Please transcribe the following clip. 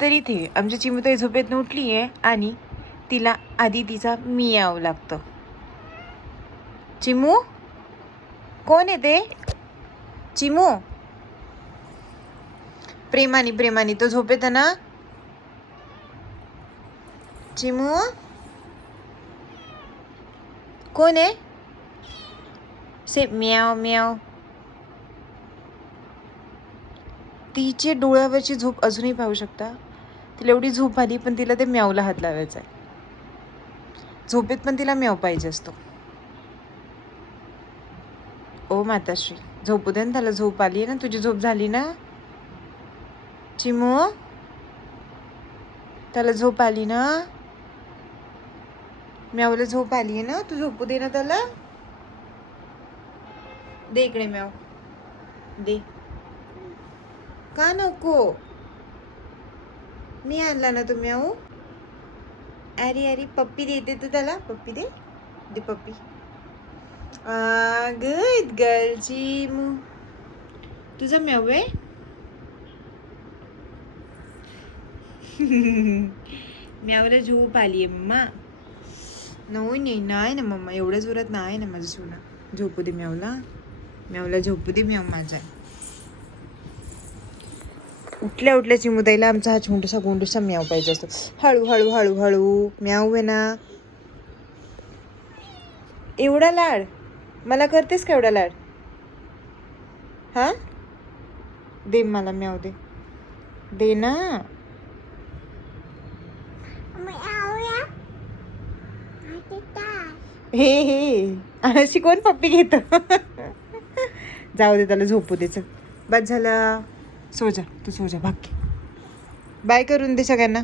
तर इथे आमच्या चिमुताई झोपेतनं उठली आहे आणि तिला आधी तिचा मियाव लागतं. चिमू कोण आहे ते? चिमू प्रेमानी प्रेमानी तो झोपेत ना. चिमू कोण आहे? से म्याव म्याव. तिचे डोळ्यावरची झोप अजूनही पाहू शकता. तिला एवढी झोप आली पण तिला ते म्यावला हात लावायचा आहे. झोपेत पण तिला म्याव पाहिजे असतो. ओ माताश्री झोपू दे ना त्याला. झोप आली आहे ना. तुझी झोप झाली ना चिमू? त्याला झोप आली ना. म्यावला झोप आली आहे ना. तू झोपू दे ना त्याला. दे इकडे म्याव दे. का नको? मी आणला ना तो म्याव. अरे अरे पप्पी देते तू त्याला. पप्पी दे. दे पप्पी. Good girl Chimu. तुझा म्याव आहे. म्यावला झोप आली आहे मम्मा. नाही ना मम्मा एवढ्या जोरात नाही ना माझं सोना. झोपू दे म्यावला. म्यावला झोपू दे. म्याव माझा उठल्या उठल्या चिमुताईला आमचा हा छोटूसा गोंडूसा म्याव पाहिजे असतो. हळू हळू हळू हळू म्याव आहे ना. एवढा लाड मला करतेस का? एवढा लाड हा? दे मला म्याव दे. दे ना. हे हे अशी कोण पप्पी घेत? जाऊ दे त्याला झोपू दे. चल बस झालं. सो जा तू सो जा. भाग. बाय करून दे सगळ्यांना.